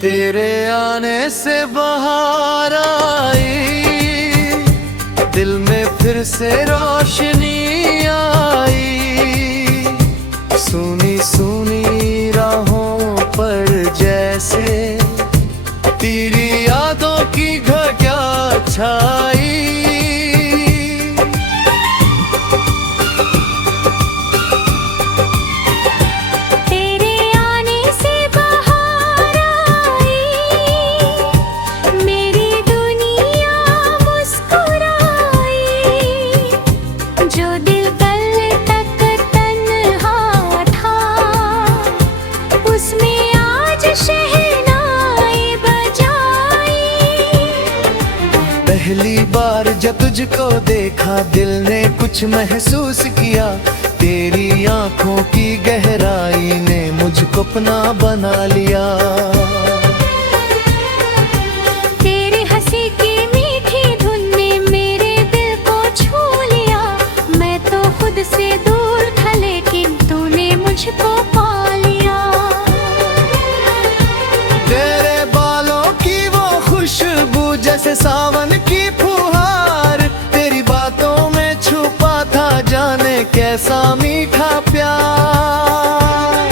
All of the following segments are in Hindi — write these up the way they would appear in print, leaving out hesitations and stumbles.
तेरे आने से बहार आई, दिल में फिर से रोशनी आई। सुनी सुनी राहों पर जैसे तेरी यादों की घटा छाई। पहली बार जब तुझको देखा दिल ने कुछ महसूस किया। तेरी आंखों की गहराई ने मुझको अपना बना लिया। तेरी हंसी की मीठी धुन ने मेरे दिल को छू लिया। मैं तो खुद से दूर था लेकिन तूने मुझको पा लिया। तेरे बालों की वो खुशबू जैसे सावन की फुहार, तेरी बातों में छुपा था जाने कैसा मीठा प्यार।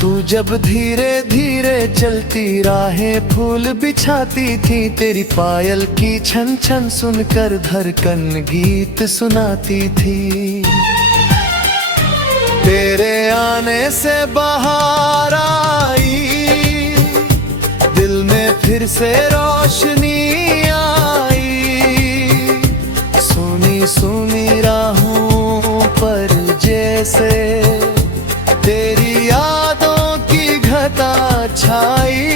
तू जब धीरे धीरे चलती राहें फूल बिछाती थी, तेरी पायल की छन छन सुनकर धड़कन गीत सुनाती थी। तेरे आने से बहार आई, दिल में फिर से रोशनी आई। सुनी सुनी राहों पर जैसे तेरी यादों की घटा छाई।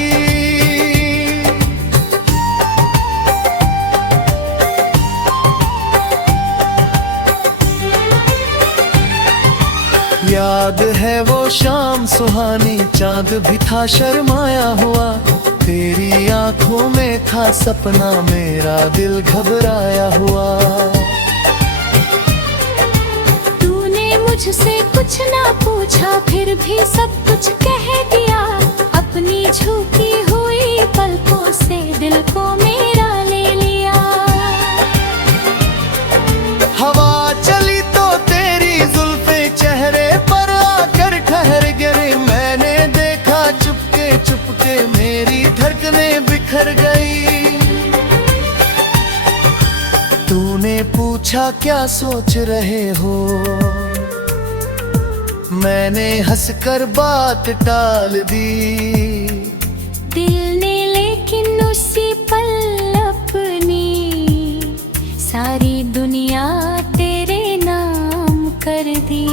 याद है वो शाम सुहानी, चांद भी था शर्माया हुआ। तेरी आंखों में था सपना, मेरा दिल घबराया हुआ। तूने मुझसे कुछ ना पूछा फिर भी सब कुछ कह दिया। अपनी झुकी हुई पलकों से दिल को मेरा ले लिया। हवा चली तो तेरी जुल्फे चेहरे पर आकर ठहर गिरी। मैंने देखा चुपके चुपके मेरी धड़कनें बिखर गई। तूने पूछा क्या सोच रहे हो, मैंने हंसकर बात टाल दी। दिल ने लेकिन उसी पल अपनी सारी दुनिया तेरे नाम कर दी।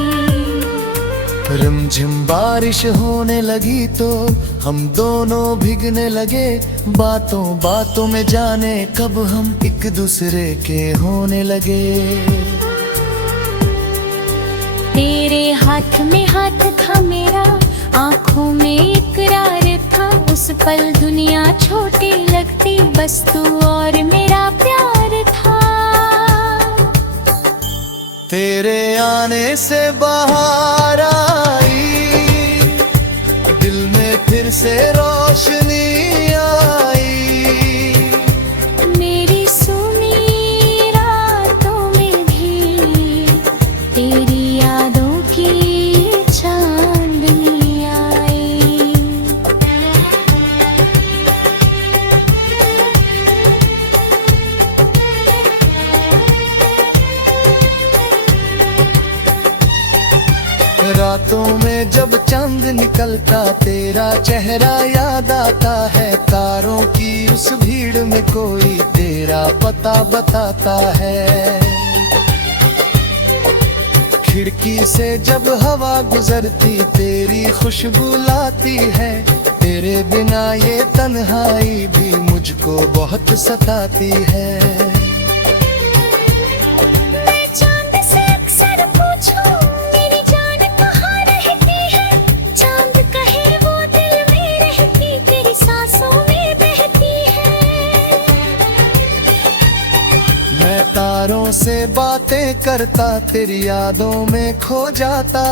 रिमझिम बारिश होने लगी तो हम दोनों भीगने लगे। बातों बातों में जाने कब हम एक दूसरे के होने लगे। तेरे हाथ में हाथ था मेरा, आंखों में इकरार था। उस पल दुनिया छोटी लगती, बस तू और मेरा प्यार था। तेरे आने से बहार आई, दिल में फिर से रोशनी आई। मेरी सुनी रातों में भी तेरी यादों की चांदनी आई। रातों में जब चांद निकलता तेरा चेहरा याद आता है। तारों की उस भीड़ में कोई तेरा पता बताता है। खिड़की से जब हवा गुजरती तेरी खुशबू लाती है। तेरे बिना ये तन्हाई भी मुझको बहुत सताती है। तारों से बातें करता तेरी यादों में खो जाता।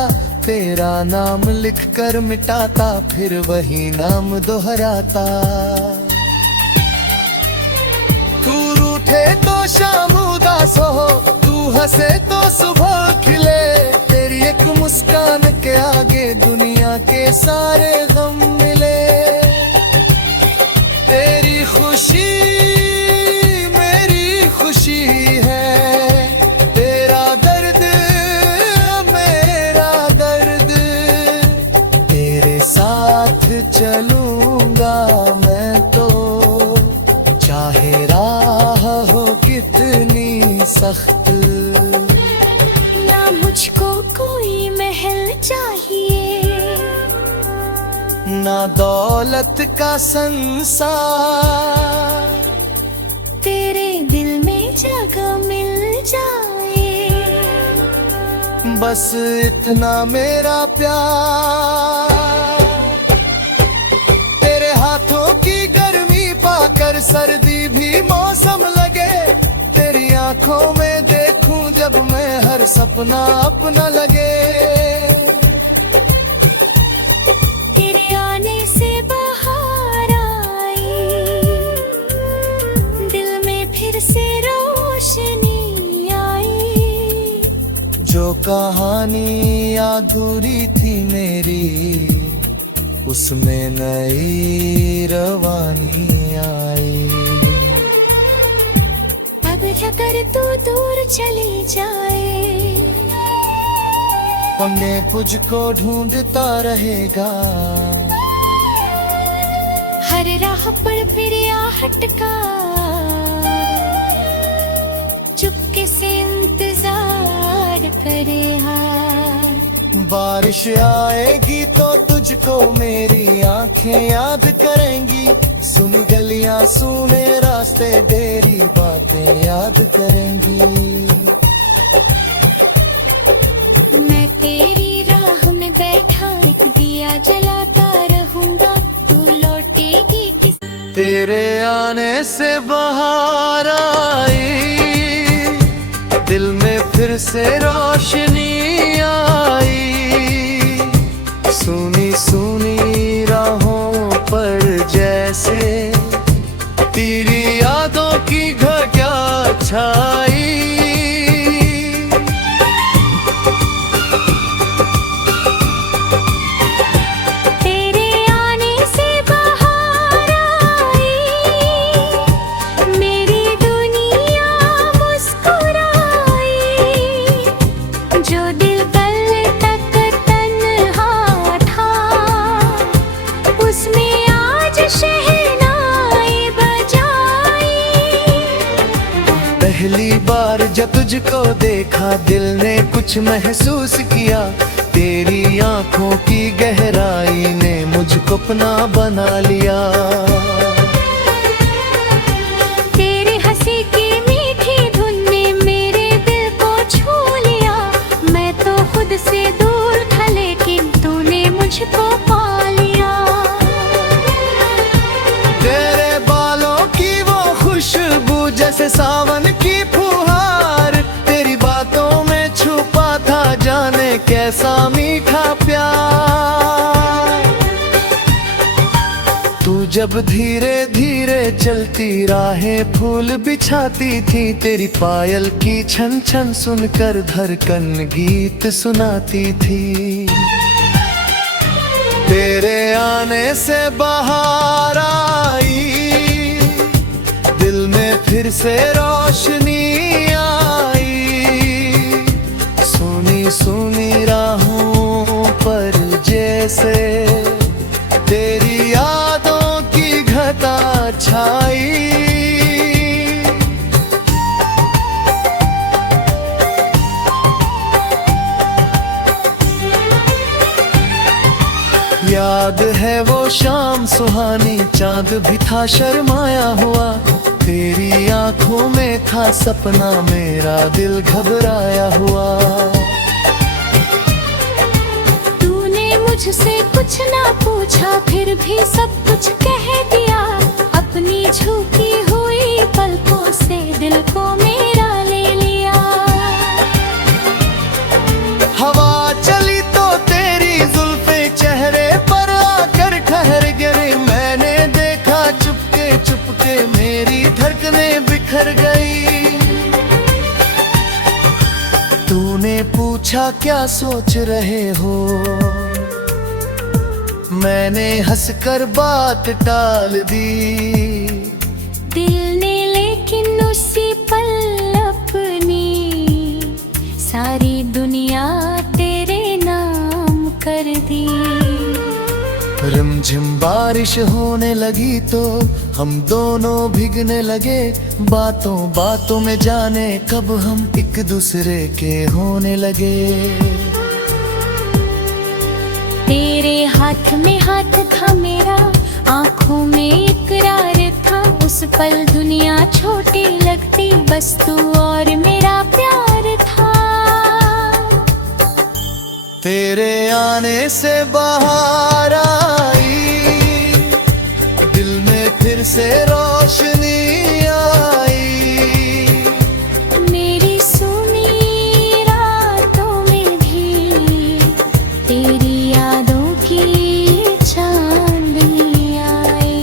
तेरा नाम लिख कर मिटाता, फिर वही नाम दोहराता। तू रूठे तो शाम उदास हो, तू हंसे तो सुबह खिले। तेरी एक मुस्कान के आगे दुनिया के सारे गम मिले। तेरी खुशी मेरी खुशी है, तेरा दर्द मेरा दर्द। तेरे साथ चलूंगा मैं तो, चाहे राह हो कितनी सख्त। ना मुझको कोई महल चाहिए, ना दौलत का संसार। तेरे दिल में जगह मिल जाए, बस इतना मेरा प्यार। तेरे हाथों की गर्मी पाकर सर्दी भी मौसम लगे। तेरी आंखों में देखूं जब मैं हर सपना अपना लगे। तेरे आने से बाहर आई, दिल में फिर से रोशनी आई। जो कहानी अधूरी थी मेरी, उसमें नई रवानी आई। अब अगर तू दूर चली जाए, मैं तुझको ढूंढता रहेगा। हर राह पर फिर आहट का चुपके से इंतजार करे। बारिश आएगी तो तुझको मेरी आंखें याद करेंगी। सुनी गलियां सुने रास्ते तेरी बातें याद करेंगी। मैं तेरी राह में बैठा एक दिया जलाता रहूंगा, तू लौटेगी किस। तेरे आने से बाहर आई, दिल में फिर से रोशनी आई। सुनी सुनी राहों पर जैसे तेरी यादों की घटा छाई। तेरे आने से बाहर आई, मेरी दुनिया मुस्कुराई। जो दिल कल तक तन्हा था, उसमें आज शहनाई बजाई। पहली बार जब तुझको देखा दिल ने कुछ महसूस किया। तेरी आंखों की गहराई ने मुझको अपना बना लिया। तेरे हंसी की मीठी धुन ने मेरे दिल को छू लिया। मैं तो खुद से दूर था लेकिन तूने मुझको पा लिया। तेरे बालों की वो खुशबू जैसे सावन की फुहार। तेरी बातों में छुपा था जाने कैसा मीठा प्यार। तू जब धीरे धीरे चलती राहें फूल बिछाती थी। तेरी पायल की छन छन सुनकर धड़कन गीत सुनाती थी। तेरे आने से बाहर आई, दिल में फिर से रोशनी आई। सुनी सुनी राहों पर जैसे तेरी यादों की घटा छाई। याद है वो शाम सुहानी, चांद भी था शर्माया हुआ। तेरी आंखों में था सपना, मेरा दिल घबराया हुआ। तूने मुझसे कुछ ना पूछा फिर भी सब कुछ कह दिया। अपनी झुकी हुई पलकों से दिल को मेरा ले लिया। हवा चली तो बिखर गई। तूने पूछा क्या सोच रहे हो, मैंने हंसकर बात टाल दी। दिल ने लेकिन उसी पल अपनी सारी दुनिया तेरे नाम कर दी। रिमझिम बारिश होने लगी तो हम दोनों भीगने लगे, बातों बातों में जाने कब हम एक दूसरे के होने लगे। तेरे हाथ में हाथ था मेरा, आंखों में इकरार था। उस पल दुनिया छोटी लगती, बस तू और मेरा प्यार था। तेरे आने से बाहर आई, दिल में फिर से रोशनी आई। मेरी सुनी रातों में भी तेरी यादों की चांदनी आई।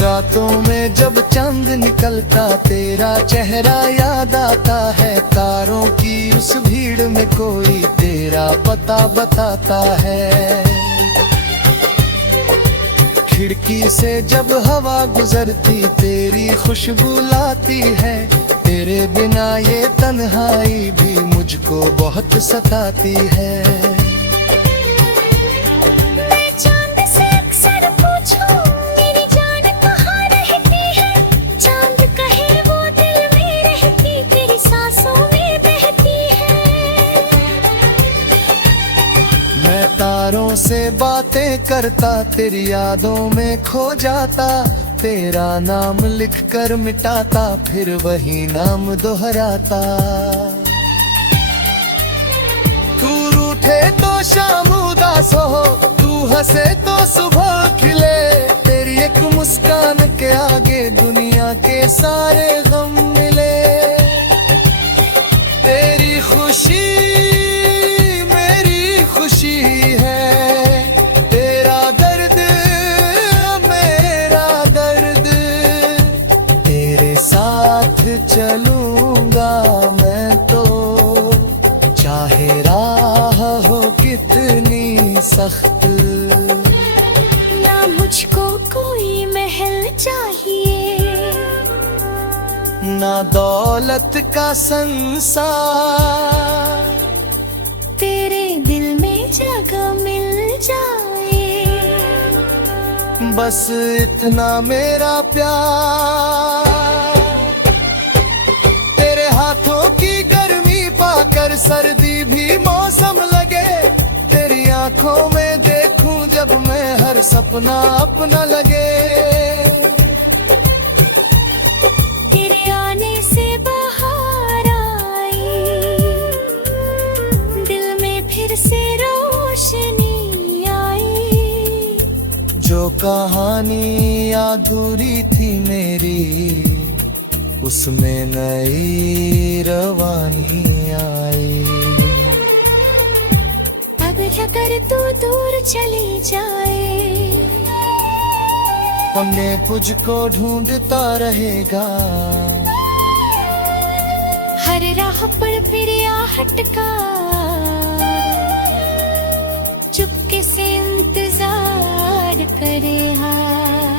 रातों में जब चांद निकलता तेरा चेहरा याद आता है। तारों की उस भीड़ में कोई तेरा पता बताता है। खिड़की से जब हवा गुजरती तेरी खुशबू लाती है। तेरे बिना ये तन्हाई भी मुझको बहुत सताती है। मैं चांद से अक्सर पूछूं मेरी जान कहाँ रहती है। चांद कहे वो दिल में रहती, तेरी सांसों में बहती है। मैं तारों से बातें करता, तेरी यादों में खो जाता। तेरा नाम लिखकर मिटाता, फिर वही नाम दोहराता। तू रूठे तो शाम उदास हो, तू हंसे तो सुबह खिले। तेरी एक मुस्कान के आगे दुनिया के सारे गम मिले। तेरी खुशी मेरी खुशी है, तेरा दर्द मेरा दर्द। तेरे साथ चलूंगा मैं तो, चाहे राह हो कितनी सख्त। ना मुझको कोई महल चाहिए, ना दौलत का संसार। तेरे दिल में जगह मिल जाए, बस इतना मेरा प्यार। तेरे हाथों की गर्मी पाकर सर्दी भी मौसम लगे। तेरी आंखों में देखूं जब मैं हर सपना अपना लगे। तेरे आने से बाहर आई, दिल में फिर से रोशनी आई। जो कहानी अधूरी थी मेरी, उसमें नई रवानी आई। अब अगर तू दूर चली जाए, मैं तुझको ढूंढता रहेगा। हर राह पर फिर आहट का चुपके से इंतजार करे। हाँ,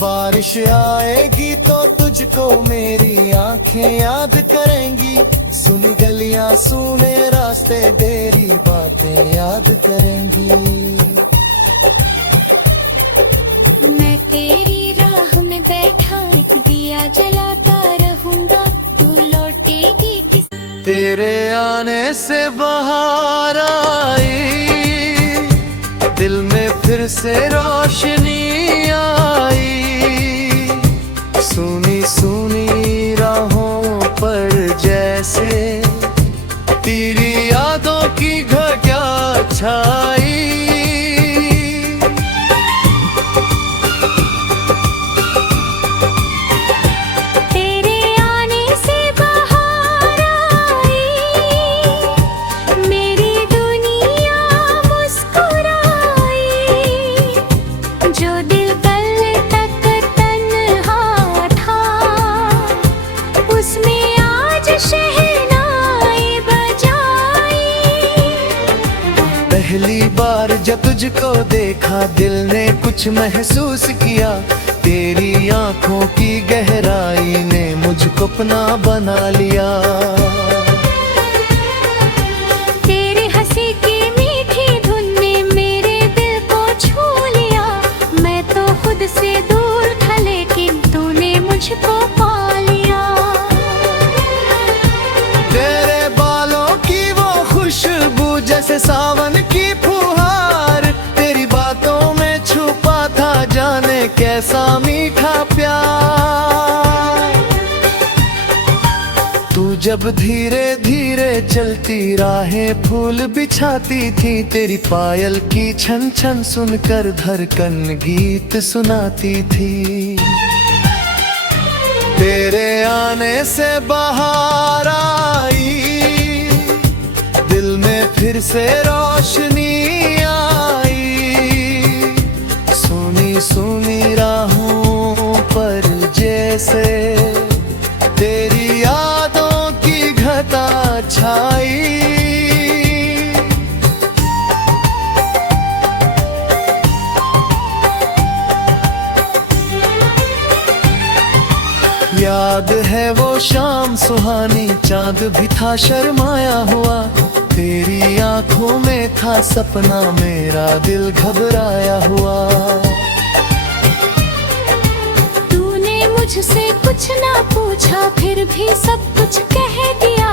बारिश आएगी तो तुझको मेरी आंखें याद करेंगी। सुनी गलियां सुने रास्ते तेरी बातें याद करेंगी। मैं तेरी राह में बैठा एक दिया जलाता रहूंगा, तू लौटेगी किस। तेरे आने से बाहर आई, दिल में फिर से रोशनी आई। सुनी सुनी राहों पर जैसे तेरी यादों की घटा छाई। तेरे आने से बाहर आई, जब तुझको देखा दिल ने कुछ महसूस किया, तेरी आंखों की गहराई ने मुझको अपना बना लिया। तेरे हंसी की मीठी धुन ने मेरे दिल को छू लिया। मैं तो खुद से दूर था लेकिन तूने मुझको पा लिया। तेरे बालों की वो खुशबू जैसे सावन की फुहार, तेरी बातों में छुपा था जाने कैसा मीठा प्यार। तू जब धीरे धीरे चलती राहें फूल बिछाती थी, तेरी पायल की छन छन सुनकर धड़कन गीत सुनाती थी। तेरे आने से बहार आई, दिल में फिर से रोशनी आई। सुनी सुनी राहों पर जैसे तेरी यादों की घटा छाई। याद है वो शाम सुहानी, चांद भी था शर्माया हुआ। तेरी आंखों में था सपना, मेरा दिल घबराया हुआ। तूने मुझसे कुछ ना पूछा फिर भी सब कुछ कह दिया।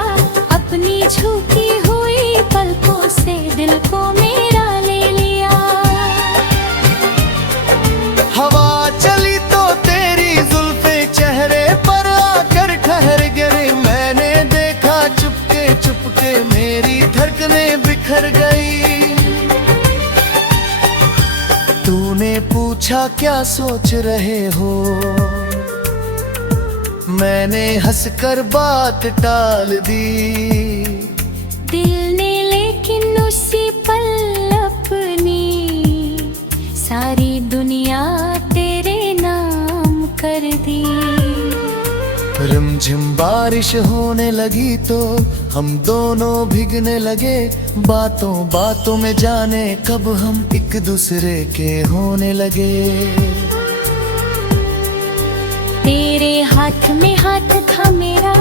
अपनी झुकी हुई पलकों से दिल को मेरा ले लिया। हवा चली तो तेरी जुल्फे चेहरे पर आकर ठहर गई। मैंने देखा चुपके चुपके मेरी धड़कनें बिखर गई। तूने पूछा क्या सोच रहे हो, मैंने हंसकर बात टाल दी। दिल ने लेकिन उसी पल अपनी सारी दुनिया तेरे नाम कर दी। रिमझिम बारिश होने लगी तो हम दोनों भीगने लगे। बातों बातों में जाने कब हम एक दूसरे के होने लगे। तेरे हाथ में हाथ था मेरा,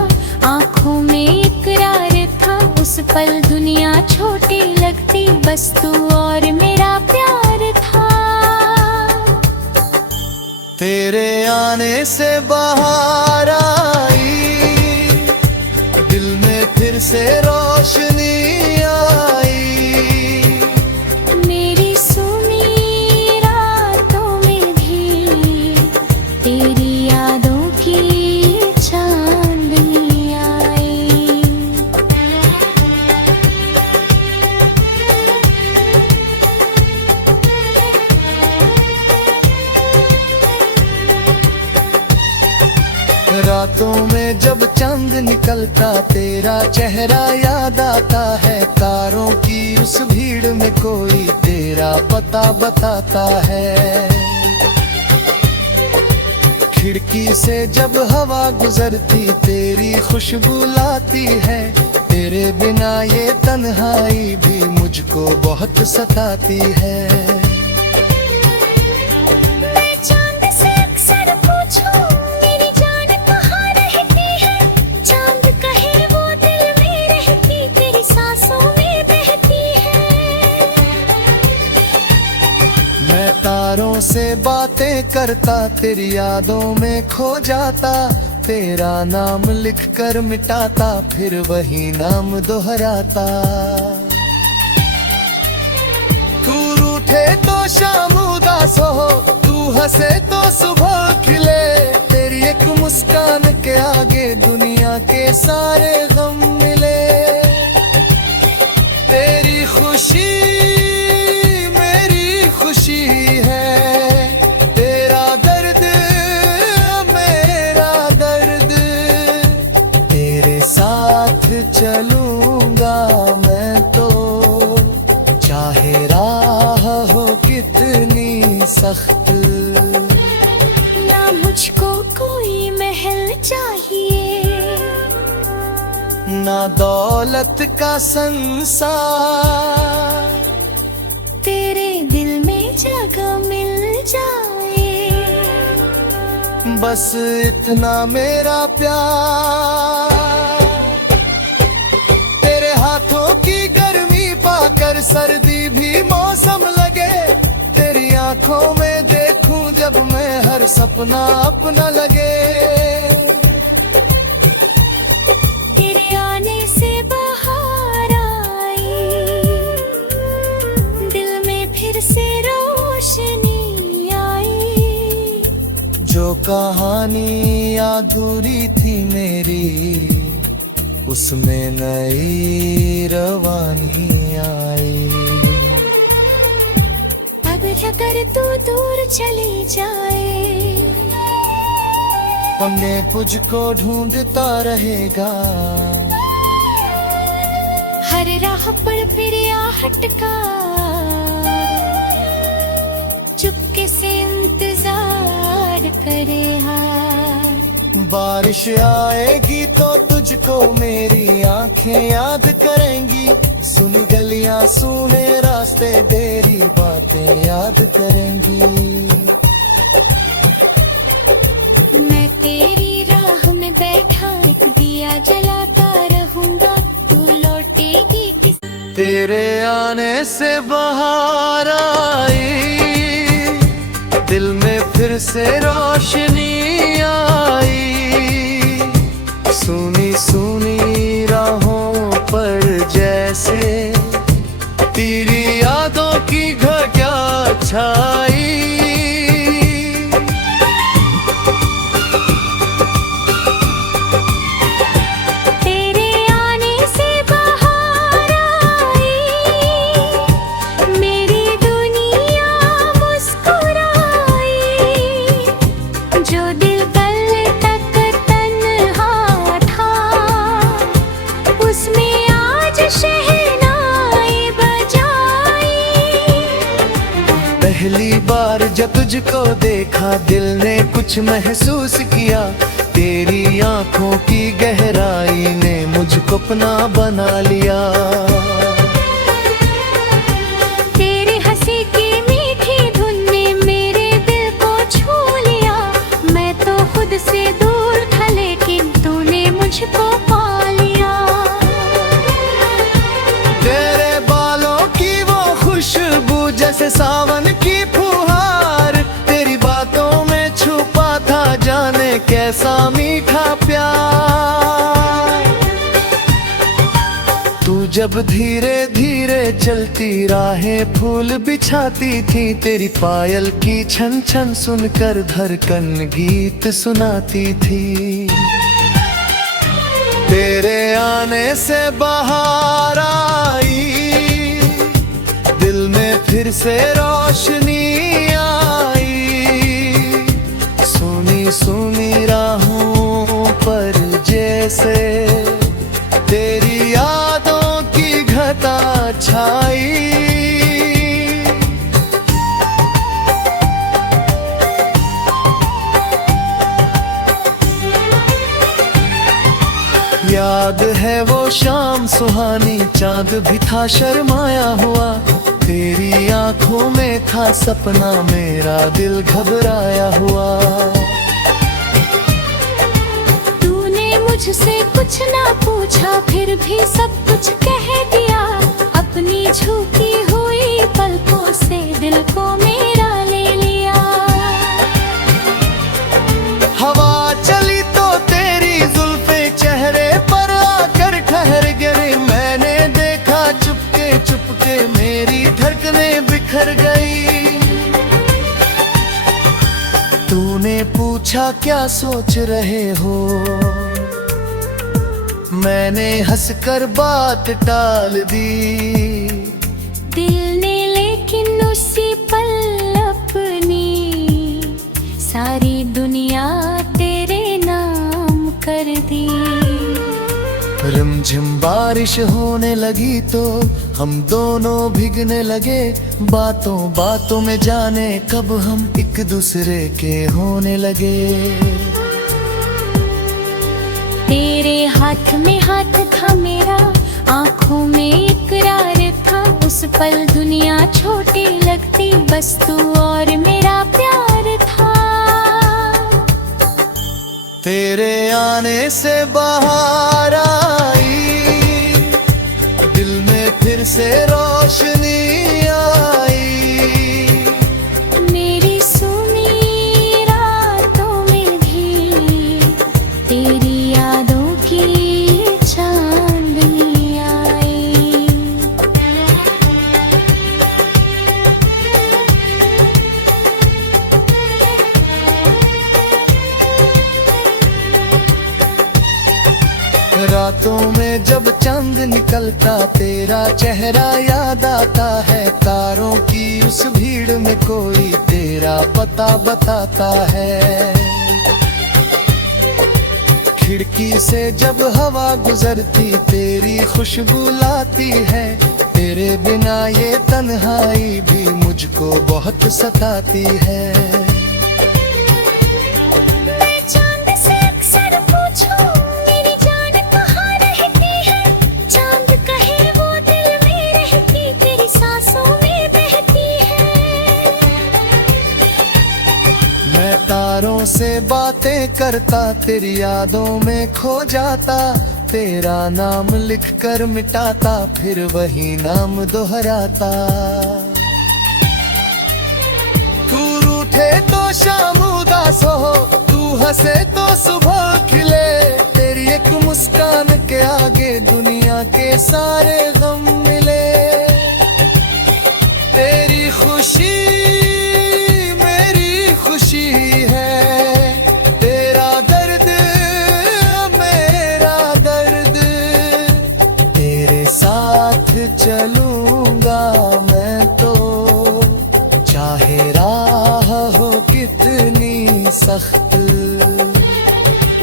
आंखों में इकरार था। उस पल दुनिया छोटी लगती, बस तू और मेरा प्यार था। तेरे आने से बहार आई, दिल में फिर से रोशनी आई। मेरी सुनी रातों में भी तेरी यादों की चांदनी आई। रातों में जब चांद निकलता तेरा चेहरा याद आता है। तारों की उस भीड़ में कोई तेरा पता बताता है। खिड़की से जब हवा गुजरती तेरी खुशबू लाती है। तेरे बिना ये तन्हाई भी मुझको बहुत सताती है। मैं चांद से अक्सर पूछूं मेरी जान कहाँ रहती है। चांद कहे वो दिल में रहती, तेरी सांसों में बहती है। मैं तारों से बातें करता, तेरी यादों में खो जाता। तेरा नाम लिख कर मिटाता, फिर वही नाम दोहराता। तू रूठे तो शाम उदास हो, तू हंसे तो सुबह खिले। तेरी एक मुस्कान के आगे दुनिया के सारे गम मिले। तेरी खुशी मेरी खुशी है, तेरा दर्द मेरा दर्द। तेरे साथ चलूंगा मैं तो, चाहे राह हो कितनी सख्त। ना मुझको कोई महल चाहिए, ना दौलत का संसार। तेरे दिल में जगह मिल जाए। बस इतना मेरा प्यार, तेरे हाथों की गर्मी पाकर सर्दी भी मौसम लगे। तेरी आंखों में देखूं जब मैं हर सपना अपना लगे। तेरे आने से बहार आई, दिल में फिर से रोशनी आई। जो कहानी अधूरी थी मेरी, उसमें नई रवानी आई। अब अगर तू दूर चली जाए, मैं तुझको ढूंढता रहेगा। हर राह पर फिर आहट का चुपके से इंतजार करे। हाँ, बारिश आएगी तो तुझको मेरी आंखें याद करेंगी। सुनी गलियां सुने रास्ते तेरी बातें याद करेंगी। मैं तेरी राह में बैठा एक दिया जलाता रहूंगा, तू लौटेगी किस। तेरे आने से बहार आई, दिल में फिर से रोशनी आई। सुनी सुनी राहों पर जैसे तेरी यादों की घटा छाई। तेरे आने से बहार आई, मेरी दुनिया मुस्कुराई। जो दिल कल तक तन्हा था, उसमें आज शहनाई बजाई। पहली बार जब तुझको देखा दिल ने कुछ महसूस किया। तेरी आंखों की गहराई ने मुझको अपना बना लिया। तेरे हंसी की मीठी धुन ने मेरे दिल को छू लिया। मैं तो खुद से दूर था लेकिन तूने मुझको पा लिया। तेरे बालों की वो खुशबू जैसे सावन की फुहार, तेरी बातों में छुपा था जाने कैसा मीठा प्यार। तू जब धीरे धीरे चलती राहें फूल बिछाती थी, तेरी पायल की छन छन सुनकर धड़कन गीत सुनाती थी। तेरे आने से बहार आई, दिल में फिर से रोशनी आई। सुनी सुनी राहों पर जैसे तेरी यादों की घटा छाई। याद है वो शाम सुहानी, चांद भी था शर्माया हुआ। तेरी आंखों में था सपना, मेरा दिल घबराया हुआ। तूने मुझसे कुछ ना पूछा फिर भी सब कुछ कह दिया। अपनी झुकी हुई पलकों से दिल को मेरा ले लिया। हवा चली तो तेरी जुल्फे चेहरे पर आकर ठहर गई। मैंने देखा चुपके चुपके मेरी धड़कनें बिखर गई। तूने पूछा क्या सोच रहे हो, मैंने हंसकर बात टाल दी। दिल ने लेकिन उसी पल अपनी सारी दुनिया तेरे नाम कर दी। रिमझिम बारिश होने लगी तो हम दोनों भीगने लगे। बातों बातों में जाने कब हम एक दूसरे के होने लगे। तेरे हाथ में हाथ था मेरा, आंखों में इकरार था। उस उस पल दुनिया छोटी लगती, बस तू और मेरा प्यार था। तेरे आने से बाहर आई, दिल में फिर से रोशनी आई। मेरी सुनी रातों में भी तेरी यादों की चांदनी आई। रातों में जब चांद निकलता, तेरा चेहरा याद आता है। तारों की उस भीड़ में कोई तेरा पता बताता है। खिड़की से जब हवा गुजरती, तेरी खुशबू लाती है। तेरे बिना ये तन्हाई भी मुझको बहुत सताती है। मैं चांद से अक्सर पूछूं, मेरी जान कहाँ रहती है। चांद कहे वो दिल में रहती, तेरी सांसों में बहती है। मैं तारों से बातें करता, तेरी यादों में खो जाता। तेरा नाम लिख कर मिटाता, फिर वही नाम दोहराता। तू रूठे तो शाम उदास हो, तू हंसे तो सुबह खिले। तेरी एक मुस्कान के आगे दुनिया के सारे गम मिले। तेरी खुशी मेरी खुशी है, तेरा दर्द मेरा दर्द। तेरे साथ चलूंगा मैं तो, चाहे राह हो कितनी सख्त।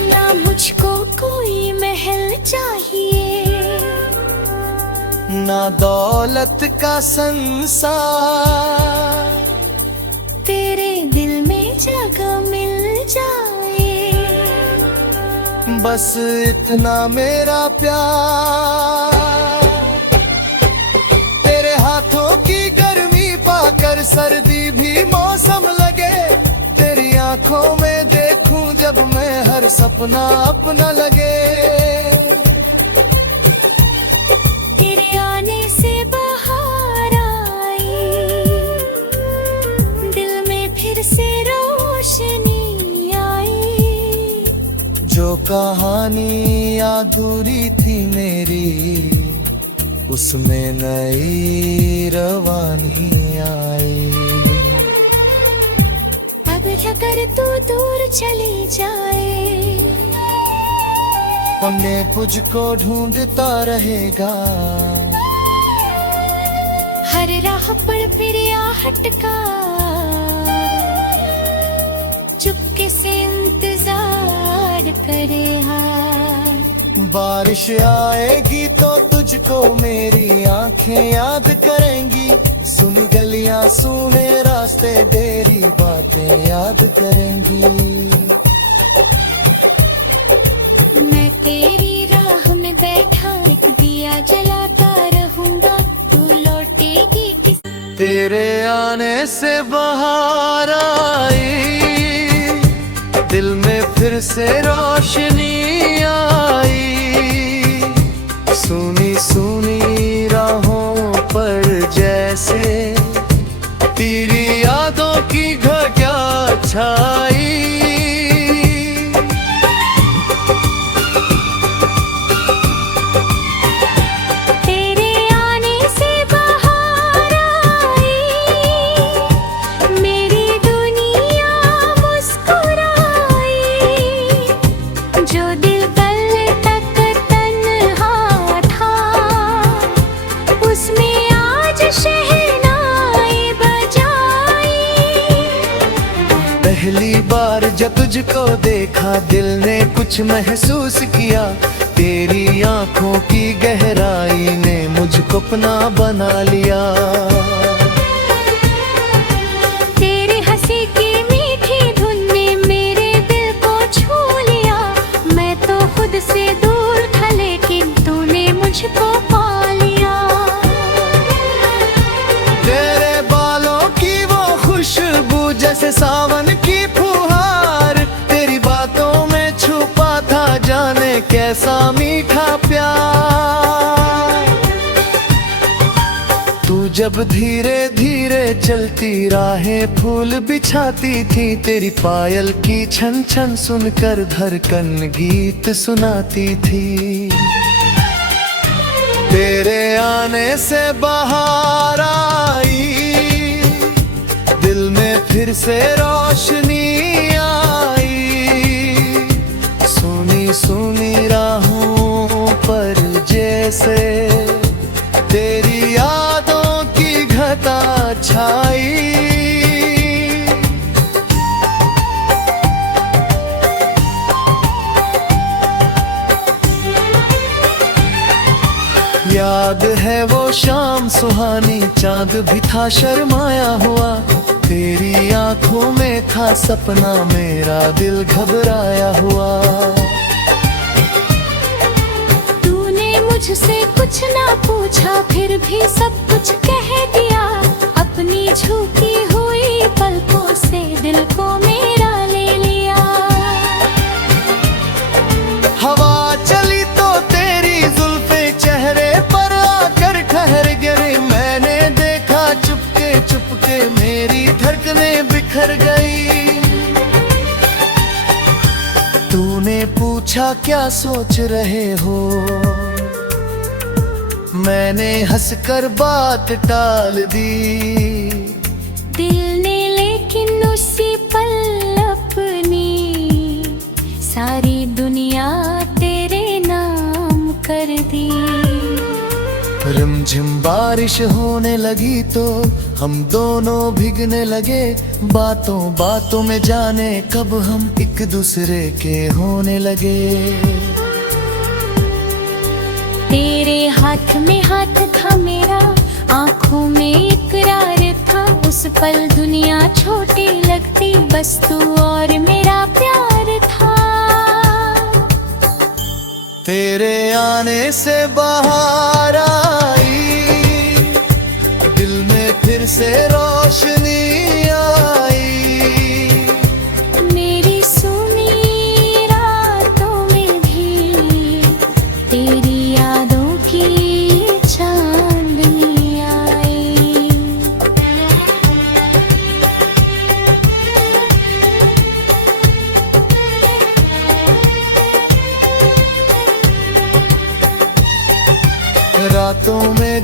ना मुझको कोई महल चाहिए, ना दौलत का संसार। तेरे दिल में जगह मिल जाए, बस इतना मेरा प्यार। तेरे हाथों की गर्मी पाकर सर्दी भी मौसम लगे। तेरी आंखों में देखूं जब मैं, हर सपना अपना लगे। तेरे आने से बाहर आई, दिल में फिर से रोशनी आई। जो कहानी अधूरी थी मेरी, उसमें नई रवानी आई। अब अगर तू दूर चली जाए, मैं तुझको ढूंढता रहेगा। हर राह पर फिर आहट का चुपके से इंतजार करेगा। बारिश आएगी तो तुझको मेरी आंखें याद करेंगी। सुनी गलियां सुने रास्ते, तेरी बातें याद करेंगी। मैं तेरी राह में बैठा एक दिया जलाता रहूंगा, तू लौटेगी किस। तेरे आने से बाहर आई, दिल में फिर से रोशनी आई। सुनी सुनी राहों पर जैसे तेरी यादों की घटा छाई। तेरे आने से बाहर आई, मेरी दुनिया मुस्कुराई। जो दिल कल तक तन्हा था, उसमें आज शहनाई बजाई। पहली बार जब तुझको देखा, दिल ने कुछ महसूस किया। तेरी आंखों की गहराई ने मुझको अपना बना लिया। तेरे हंसी की मीठी धुन ने मेरे दिल को छू लिया। मैं तो खुद से दूर था, लेकिन तूने मुझको पा लिया। जाने कैसा मीठा प्यार। तू जब धीरे धीरे चलती राहें फूल बिछाती थी, तेरी पायल की छन छन सुनकर धड़कन गीत सुनाती थी। तेरे आने से बहार आई, दिल में फिर से रोशनी आई। सुनी सुनी राहों पर जैसे तेरी यादों की घटा छाई। याद है वो शाम सुहानी, चांद भी था शर्माया हुआ। तेरी आंखों में था सपना, मेरा दिल घबराया हुआ। तूने मुझसे कुछ ना पूछा, फिर भी सब कुछ कह दिया। अपनी झुकी हुई पलकों से दिल को मेरा ले लिया। हवा चली तो तेरी जुल्फे चेहरे पर आकर ठहर गए। मैंने देखा चुपके चुपके मेरी धड़कनें बिखर गई। तूने पूछा क्या सोच रहे हो, मैंने हंसकर बात टाल दी। दिल ने लेकिन उसी पल अपनी सारी दुनिया तेरे नाम कर दी। रिमझिम बारिश होने लगी तो हम दोनों भीगने लगे। बातों बातों में जाने कब हम एक दूसरे के होने लगे। तेरे हाथ में हाथ था मेरा, आंखों में इकरार था। उस पल दुनिया छोटी लगती, बस तू और मेरा प्यार था। तेरे आने से बहार आई, दिल में फिर से रोशनी आई। मेरी सुनी रातों में भी तेरी यादों की चांदनी आई। रातों में